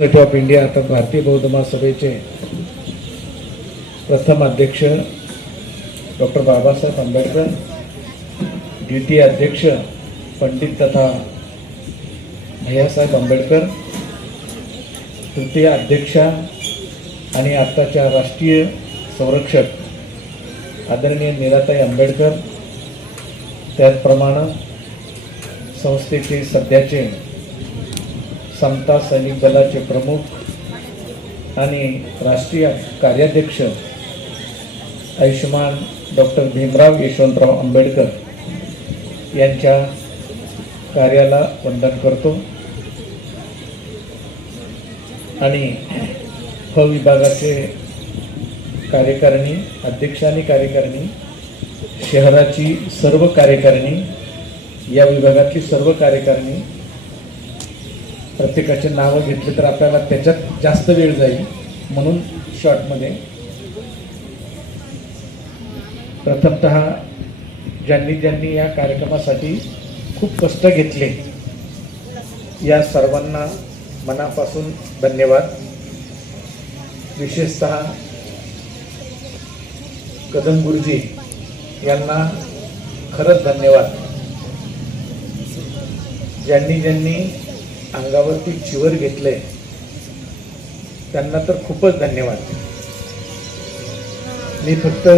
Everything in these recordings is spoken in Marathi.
युनिव्हर्सिटी ऑफ इंडिया आता भारतीय बौद्ध महासभेचे प्रथम अध्यक्ष डॉक्टर बाबासाहेब आंबेडकर द्वितीय अध्यक्ष पंडित तथा भैयासाहेब आंबेडकर तृतीय अध्यक्षा आणि आत्ताच्या राष्ट्रीय संरक्षक आदरणीय नीराताई आंबेडकर त्याचप्रमाणे संस्थेचे सध्याचे समता सैनिक दलाचे प्रमुख आणि राष्ट्रीय कार्याध्यक्ष आयुष्यमान डॉक्टर भीमराव यशवंतराव आंबेडकर यांच्या कार्याला वंदन करतो. आणि फ विभागाचे कार्यकारिणी अध्यक्ष आणि कार्यकारिणी शहराची सर्व कार्यकारिणी या विभागातली सर्व कार्यकारिणी प्रत्येकाचे नावं घेतले तर आपल्याला त्याच्यात जास्त वेळ जाईल. म्हणून शॉर्टमध्ये प्रथमत ज्यांनी ज्यांनी या कार्यक्रमासाठी खूप कष्ट घेतले या सर्वांना मनापासून धन्यवाद. विशेषत कदम गुरुजी यांना खरंच धन्यवाद. ज्यांनी ज्यांनी अंगावरती चिवर घेतले त्यांना तर खूपच धन्यवाद. मी फक्त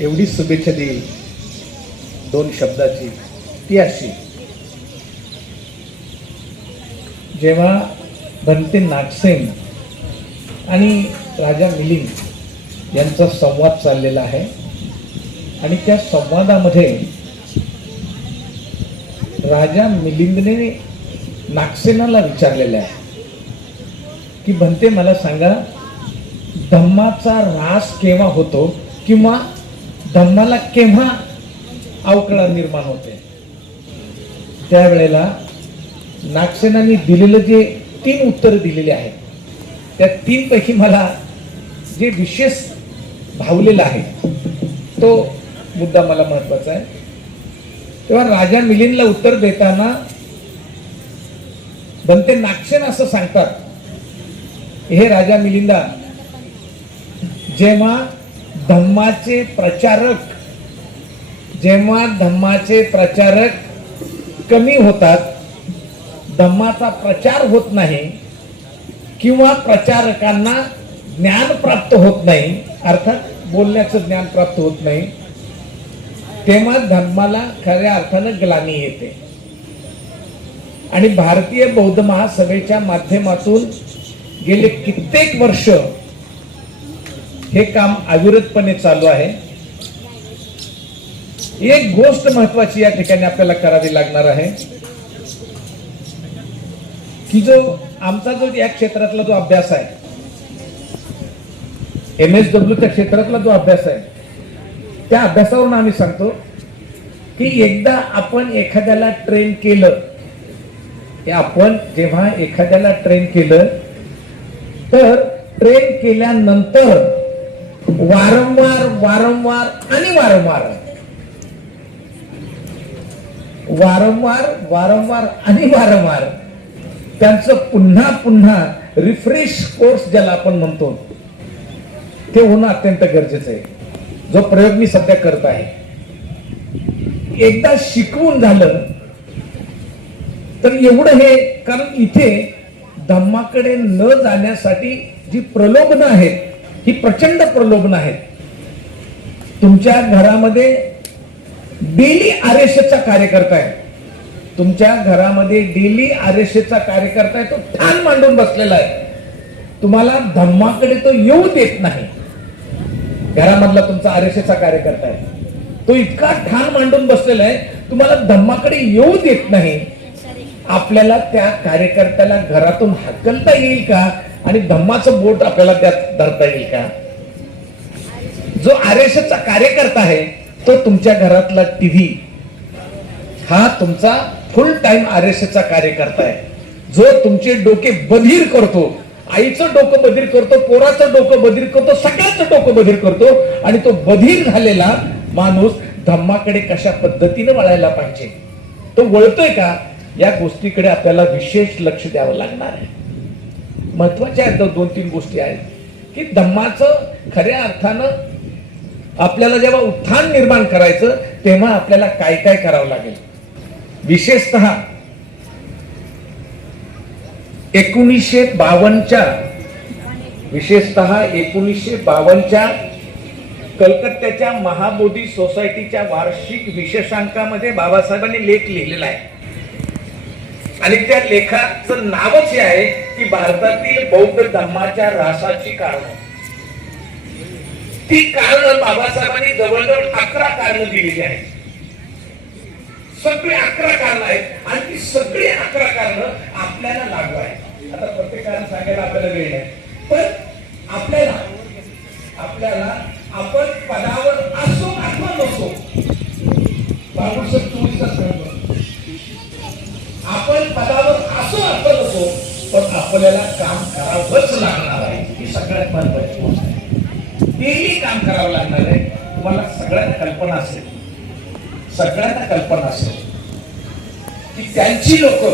एवढी शुभेच्छा देईल दोन शब्दाची ती अशी. जेव्हा बनते नागसेन आणि राजा मिलिंद यांचा संवाद चाललेला आहे आणि त्या संवादामध्ये राजा मिलिंदने नागसेनाला विचारलेलं आहे की बनते मला सांगा धम्माचा रास केव्हा होतो किंवा धम्माला केव्हा अवकळा निर्माण होते? त्यावेळेला नागसेनाने दिलेलं जे तीन उत्तर दिलेले आहेत त्या तीनपैकी मला जे विशेष भावलेलं आहे तो मुद्दा मला महत्त्वाचा आहे. तेव्हा राजा मिलिंदला उत्तर देताना दंते नाक्षेन असं सांगतात. हे राजा मिलिंदा जेव्हा धम्माचे प्रचारक जेव्हा धम्माचे प्रचारक कमी होतात धम्माचा प्रचार होत नाही किंवा प्रचारकांना ज्ञान प्राप्त होत नाही अर्थात बोलण्याचं ज्ञान प्राप्त होत नाही तेव्हा धर्माला खऱ्या अर्थानं ग्लानी येते. आणि भारतीय बौद्ध महासभेच्या माध्यमातून गेले कित्येक वर्ष हे काम अविरतपणे चालू आहे. एक गोष्ट महत्वाची या ठिकाणी आपल्याला करावी लागणार आहे की जो आमचा जो या क्षेत्रातला जो अभ्यास आहे एम एस डब्ल्यूच्या क्षेत्रातला जो अभ्यास आहे त्या अभ्यासावरून आम्ही सांगतो की एकदा आपण एखाद्याला ट्रेन केलं हे आपण जेव्हा एखाद्याला ट्रेन केलं तर ट्रेन केल्यानंतर वारंवार वारंवार आणि वारंवार. वारंवार वारंवार आणि वारंवार. त्यांचं पुन्हा पुन्हा रिफ्रेश कोर्स ज्याला आपण म्हणतो ते होणं अत्यंत गरजेचं आहे. जो प्रयोग मी सध्या करत आहे. एकदा शिकवून झालं तर एवढं हे कारण इथे धम्माकडे न जाण्यासाठी जी प्रलोभनं आहेत ही प्रचंड प्रलोभनं आहेत. तुमच्या घरामध्ये डेली आरेशचा कार्यकर्ता आहे. तुमच्या घरामध्ये डेली आरेशचा कार्यकर्ता आहे तो ठाण मांडून बसलेला आहे. तुम्हाला धम्माकडे तो येऊ देत नाही. घरामधला तुमचा आरेशचा कार्यकर्ता आहे. तो इतका ठाण मांडून बसलेला आहे तुम्हाला धम्माकडे येऊ देत नाही. आपल्याला त्या कार्यकर्त्याला घरातून हकलता येईल का? आणि धम्माचं बोट आपल्याला त्यात धरता येईल का? जो आर एस एसचा कार्यकर्ता आहे तो तुमच्या घरातला टीव्ही हा तुमचा फुल टाइम आर एस एसचा कार्यकर्ता आहे. जो तुमचे डोके बधीर करतो आईचं डोकं बधीर करतो पोराचं डोकं बधीर करतो सगळ्याचं डोकं बधीर करतो आणि तो बधीर झालेला माणूस धम्माकडे कशा पद्धतीने वळायला पाहिजे? तो वळतोय का? या गोष्टीकडे आपल्याला विशेष लक्ष द्यावं लागणार आहे. महत्त्वाच्या आहेत दोन तीन गोष्टी आहेत की धम्माचं खऱ्या अर्थानं आपल्याला जेव्हा उत्थान निर्माण करायचं तेव्हा आपल्याला काय काय करावं लागेल? विशेषत एकोणीसशे बावनच्या विशेषत एकोणीसशे बावनच्या कलकत्त्याच्या महाबोधी सोसायटीच्या वार्षिक विशेषांकामध्ये बाबासाहेबांनी लेख लिहिलेला आहे. आणि त्या लेखाचं नावच हे आहे की भारतातील बौद्ध धर्माच्या रासाची कारण. ती कारण बाबासाहेबांनी जवळजवळ अकरा कारण दिलेली आहेत. सगळे अकरा कारण आहेत आणि ती सगळी अकरा कारण आपल्याला लागू आहेत. आता प्रत्येकाला सांगायला आपल्याला वेळ आहे पण आपल्याला आपल्याला आपण पदावर असो अथवा नसो बाबूसाहेब चोवीस तास आपण पदावर असं आपण असो पण आपल्याला काम करावंच लागणार आहे. ही सगळ्यात महत्वाची गोष्ट आहे. तेही काम करावं लागणार आहे. तुम्हाला सगळ्यांना कल्पना असेल. सगळ्यांना कल्पना असेल. की त्यांची लोक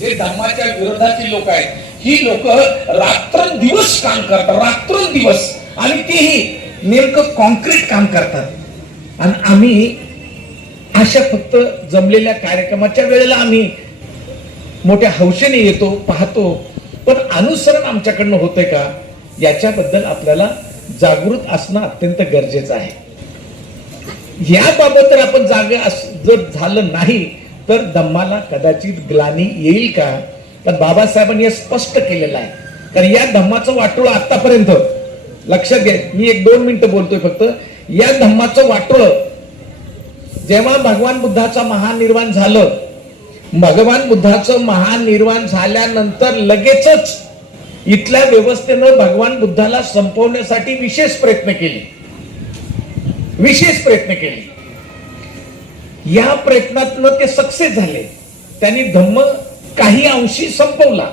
जे धर्माच्या विरोधाची लोक आहेत ही लोक रात्रंदिवस काम करतात रात्रंदिवस. आणि तेही नेमकं कॉन्क्रीट काम करतात. आणि आम्ही अशा फक्त जमलेल्या कार्यक्रमाच्या वेळेला आम्ही मोठ्या हौशेने येतो पाहतो. पण अनुसरण आमच्याकडनं होतंय का? याच्याबद्दल आपल्याला जागृत असणं अत्यंत गरजेचं आहे. याबाबत जर आपण जाग जर झालं नाही तर धम्माला कदाचित ग्लानी येईल का? पण बाबासाहेबांनी हे स्पष्ट केलेलं आहे. कारण या धम्माचं वाटोळ आतापर्यंत लक्षात घ्या मी एक दोन मिनिटं बोलतोय फक्त. या धम्माचं वाटोळं जेव्हा भगवान बुद्धाचा महानिर्वाण झालं भगवान बुद्धाचं महानिर्वाण झाल्यानंतर लगेचच इथल्या व्यवस्थेनं भगवान बुद्धाला संपवण्यासाठी विशेष प्रयत्न केले. विशेष प्रयत्न केले. या प्रयत्नातनं ते सक्सेस झाले. त्यांनी धम्म काही अंशी संपवला.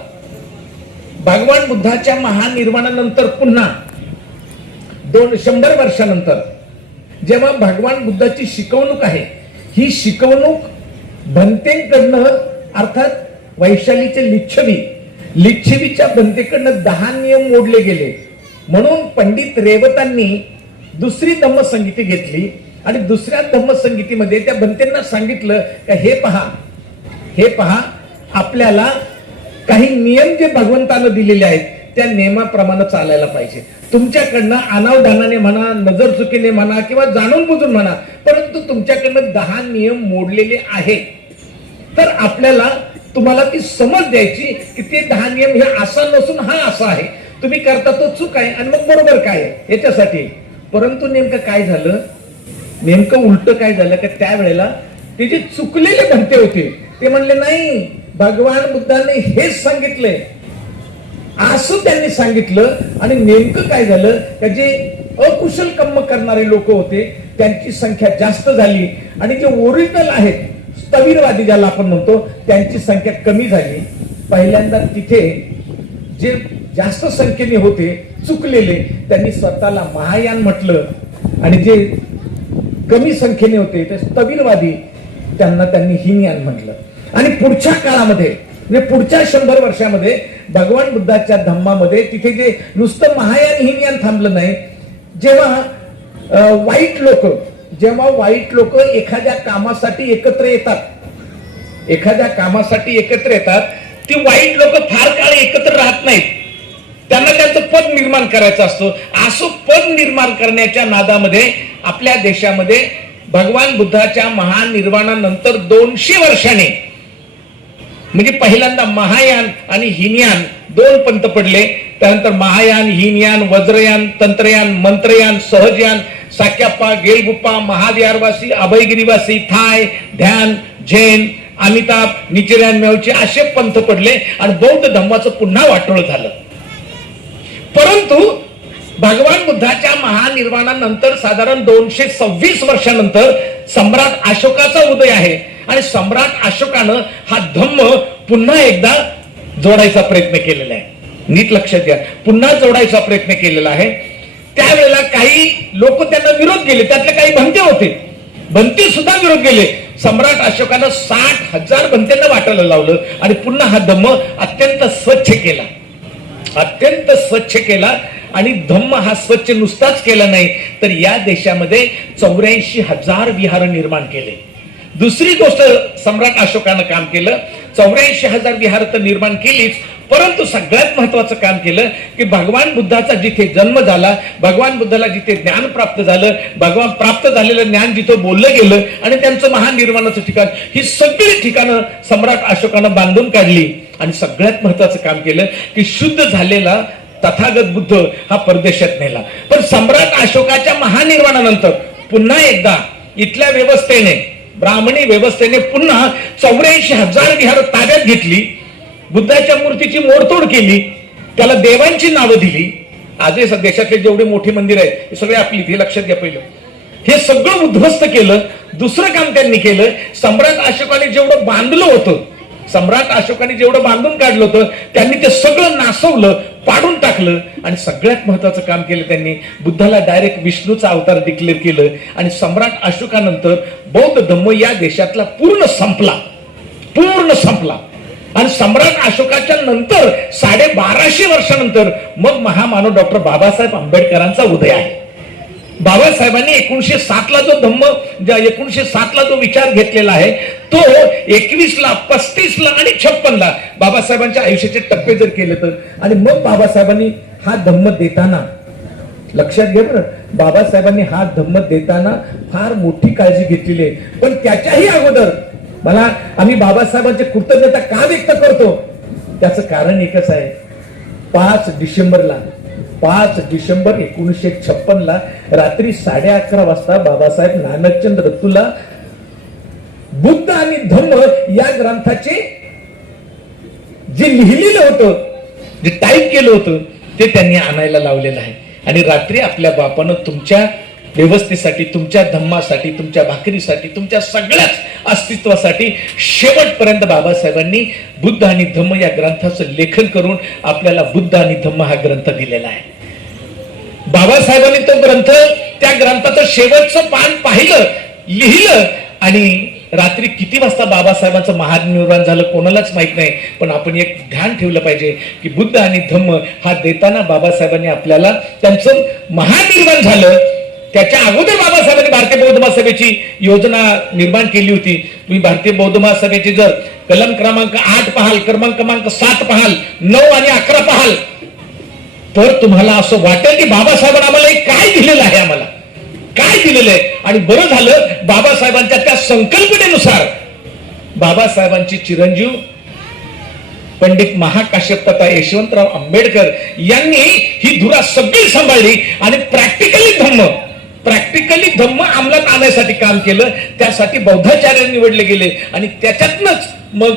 भगवान बुद्धाच्या महानिर्वाणानंतर पुन्हा दोन शंभर वर्षानंतर जेव्हा भगवान बुद्धाची शिकवणूक आहे ही शिकवणूक भंतेकडनं अर्थात वैशालीचे लिच्छवी लिच्छवीच्या भंतेकडनं दहा नियम मोडले गेले. म्हणून पंडित रेवतांनी दुसरी धम्मसंगीती घेतली आणि दुसऱ्या धम्मसंगीतीमध्ये त्या भंतेंना सांगितलं का हे पहा हे पहा आपल्याला काही नियम जे भगवंतानं दिलेले आहेत त्या नियमाप्रमाणे चालायला पाहिजे. तुमच्याकडनं अनावधानाने म्हणा नजर चुकीने म्हणा किंवा जाणून बुजून म्हणा परंतु तुमच्याकडनं दहा नियम मोडलेले आहेत. तर आपल्याला तुम्हाला ती समज द्यायची की ते दहा नियम हे असा नसून हा असा आहे. तुम्ही करता तो चूक आहे आणि मग बरोबर काय आहे याच्यासाठी. परंतु नेमकं काय झालं? नेमकं उलट काय झालं का त्यावेळेला ते जे चुकलेले म्हणते होते ते म्हणले नाही भगवान बुद्धाने हेच सांगितलंय. असं त्यांनी सांगितलं आणि नेमकं काय झालं? का जे अकुशल कम्म करणारे लोक होते त्यांची संख्या जास्त झाली आणि जे ओरिजिनल आहेत स्थवीरवादी ज्याला आपण म्हणतो त्यांची संख्या कमी झाली. पहिल्यांदा तिथे जे जास्त संख्येने होते चुकलेले त्यांनी स्वतःला महायान म्हटलं. आणि जे कमी संख्येने होते ते स्थवीरवादी त्यांना त्यांनी हिनयान म्हटलं. आणि पुढच्या काळामध्ये म्हणजे पुढच्या शंभर वर्षामध्ये भगवान बुद्धाच्या धम्मामध्ये तिथे जे नुसतं महायान हिनयान थांबलं नाही जेव्हा वाईट लोक जेव्हा वाईट लोक एखाद्या कामासाठी एकत्र येतात एखाद्या कामासाठी एकत्र येतात ती वाईट लोक फार काळ एकत्र राहत नाहीत. त्यांना त्यांचं पद निर्माण करायचं असतो. असं पद निर्माण करण्याच्या नादामध्ये आपल्या देशामध्ये भगवान बुद्धाच्या महानिर्वाणानंतर दोनशे वर्षाने म्हणजे पहिल्यांदा महायान आणि हिनयान दोन पंत पडले. त्यानंतर महायान हिनयान वज्रयान तंत्रयान मंत्रयान सहजयान साक्याप्पा गेलगुप्पा महाविहारवासी अभयगिरीवासी थाय ध्यान जैन अमिताभ निचर्यान मेवचे असे पंथ पडले आणि बौद्ध धम्माचं पुन्हा वाटोळ झालं. परंतु भगवान बुद्धाच्या महानिर्वाणानंतर साधारण दोनशे सव्वीस वर्षानंतर सम्राट अशोकाचा उदय आहे. आणि सम्राट अशोकानं हा धम्म पुन्हा एकदा जोडायचा प्रयत्न केलेला आहे. नीट लक्षात घ्या. पुन्हा जोडायचा प्रयत्न केलेला आहे. त्यावेळेला काही लोक त्यांना विरोध केले. त्यातले काही भंते होते. भंते सुद्धा विरोध केले. सम्राट अशोकानं साठ हजार भंत्यांना वाटायला लावलं आणि पुन्हा हा धम्म अत्यंत स्वच्छ केला. अत्यंत स्वच्छ केला आणि धम्म हा स्वच्छ नुसताच केला नाही तर या देशामध्ये चौऱ्याऐंशी हजार विहार निर्माण केले. दुसरी गोष्ट सम्राट अशोकानं काम केलं. चौऱ्याऐंशी हजार विहार तर निर्माण केलीच परंतु सगळ्यात महत्वाचं काम केलं की भगवान बुद्धाचा जिथे जन्म झाला भगवान बुद्धाला जिथे ज्ञान प्राप्त झालं भगवान प्राप्त झालेलं ज्ञान जिथं बोललं गेलं आणि त्यांचं महानिर्वाणाचं ठिकाण ही सगळी ठिकाणं सम्राट अशोकानं बांधून काढली. आणि सगळ्यात महत्वाचं काम केलं की शुद्ध झालेला तथागत बुद्ध हा परदेशात नेला. पण सम्राट अशोकाच्या महानिर्वाणानंतर पुन्हा एकदा इथल्या व्यवस्थेने ब्राह्मणी व्यवस्थेने पुन्हा चौऱ्याऐंशी हजार विहार ताब्यात घेतली. बुद्धाच्या मूर्तीची मोडतोड केली. त्याला देवांची नावं दिली. आजही देशातले जेवढे मोठे मंदिर आहेत हे सगळे आपली हे लक्षात घ्या पहिलं. हे सगळं उद्ध्वस्त केलं. दुसरं काम त्यांनी केलं. सम्राट अशोकाने जेवढं बांधलं होतं सम्राट अशोकाने जेवढं बांधून काढलं होतं त्यांनी ते सगळं नासवलं. पाडून टाकलं आणि सगळ्यात महत्वाचं काम केलं त्यांनी. बुद्धाला डायरेक्ट विष्णूचा अवतार डिक्लेअर केलं आणि सम्राट अशोकानंतर बौद्ध धम्म या देशातला पूर्ण संपला. पूर्ण संपला. आणि सम्राट अशोकाच्या नंतर साडेबाराशे वर्षानंतर मग महामानव डॉक्टर बाबासाहेब आंबेडकरांचा उदय आहे. बाबासाहेबांनी एकोणीशे सातला जो धम्म ज्या एकोणीशे सातला जो विचार घेतलेला आहे तो एकवीसला पस्तीसला आणि छप्पनला बाबासाहेबांच्या आयुष्याचे टप्पे जर केले तर. आणि मग बाबासाहेबांनी हा धम्म देताना लक्षात घे बरं बाबासाहेबांनी हा धम्म देताना फार मोठी काळजी घेतलेली आहे. पण त्याच्याही अगोदर मला आम्ही बाबासाहेबांची कृतज्ञता का व्यक्त करतो? त्याचं कारण एकच आहे. पाच डिसेंबरला पाच डिसेंबर एकोणीसशे छप्पनला रात्री साडे अकरा वाजता बाबासाहेब नानकचंद तुला बुद्ध आणि धम्म या ग्रंथाचे जे लिहिलेलं होतं जे टाईप केलं होतं ते त्यांनी आणायला लावलेलं आहे. आणि रात्री आपल्या बापानं तुमच्या व्यवस्थेसाठी तुमच्या धम्मासाठी तुमच्या भाकरीसाठी तुमच्या सगळ्याच अस्तित्वासाठी शेवटपर्यंत बाबासाहेबांनी बुद्ध आणि धम्म या ग्रंथाचं लेखन करून आपल्याला बुद्ध आणि धम्म हा ग्रंथ दिलेला आहे. बाबासाहेबांनी तो ग्रंथ त्या ग्रंथाचं शेवटचं पान पाहिलं लिहिलं आणि रात्री किती वाजता बाबासाहेबांचं महानिर्वाण झालं कोणालाच माहीत नाही पण आपण एक ध्यान ठेवलं पाहिजे की बुद्ध आणि धम्म हा देताना बाबासाहेबांनी आपल्याला त्यांचं महानिर्वाण झालं त्याच्या अगोदर बाबासाहेबांनी भारतीय बौद्ध महासभेची योजना निर्माण केली होती. तुम्ही भारतीय बौद्ध महासभेची जर कलम क्रमांक आठ पाहाल क्रमांक क्रमांक सात पाहाल नऊ आणि अकरा पाहाल तर तुम्हाला असं वाटेल की बाबासाहेबांनी आम्हाला एक काय दिलेलं आहे आम्हाला? काय दिलेलं आहे? आणि बरं झालं बाबासाहेबांच्या त्या संकल्पनेनुसार बाबासाहेबांची चिरंजीव पंडित महाकाश्यप तथा यशवंतराव आंबेडकर यांनी ही धुरा सगळी सांभाळली आणि प्रॅक्टिकली धम्म प्रॅक्टिकली धम्म अंमलात आणण्यासाठी काम केलं त्यासाठी बौद्धाचार्य निवडले गेले. आणि त्याच्यातनच मग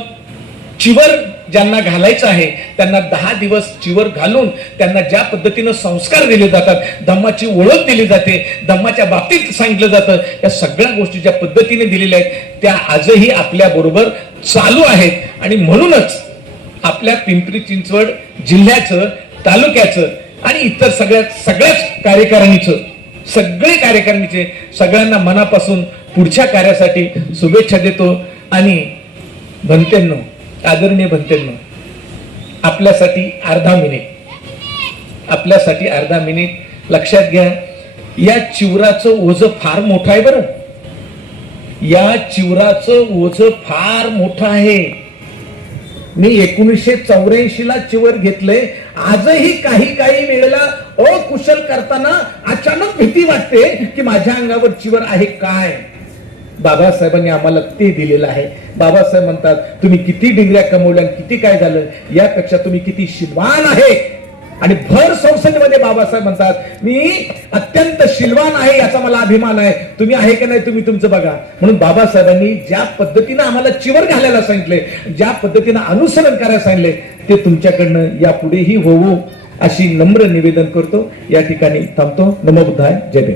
चिवर ज्यांना घालायचं आहे त्यांना दहा दिवस चिवर घालून त्यांना ज्या पद्धतीनं संस्कार दिले जातात धम्माची ओळख दिली जाते धम्माच्या बाबतीत सांगितलं जातं या सगळ्या गोष्टी ज्या पद्धतीने दिलेल्या आहेत त्या आजही आपल्या बरोबर चालू आहेत. आणि म्हणूनच आपल्या पिंपरी चिंचवड जिल्ह्याचं तालुक्याचं आणि इतर सगळ्या सगळ्याच कार्यकारिणीचं सगळे कार्यकारिणीचे सगळ्यांना मनापासून पुढच्या कार्यासाठी शुभेच्छा देतो. आणि भंतेंनो आदरणीय भंतेंनो आपल्यासाठी अर्धा मिनिट. आपल्यासाठी अर्धा मिनिट. लक्षात घ्या या चिवराचं ओझ फार मोठं आहे बरं. या चिवराचं ओझ फार मोठं आहे. मी एकोणीसशे चौऱ्याऐंशी ला चिवर घेतले. आजही काही काही वेळेला अकुशल करताना अचानक भीती वाटते की माझ्या अंगावर चिवर आहे काय? बाबासाहेबांनी आम्हाला ते दिलेलं आहे. बाबासाहेब म्हणतात तुम्ही किती डिग्र्या कमवल्या किती काय झालं? यापेक्षा तुम्ही किती शिवान आहे. आणि भर संसदेमध्ये बाबासाहेब म्हणतात मी अत्यंत शिलवान आहे याचा मला अभिमान आहे. तुम्ही आहे का नाही तुम्ही तुमचं बघा. म्हणून बाबासाहेबांनी ज्या पद्धतीनं आम्हाला चिवर घालायला सांगितले ज्या पद्धतीनं अनुसरण करायला सांगितले ते तुमच्याकडनं यापुढेही होऊ अशी नम्र निवेदन करतो. या ठिकाणी थांबतो. नमबुद्धाय जय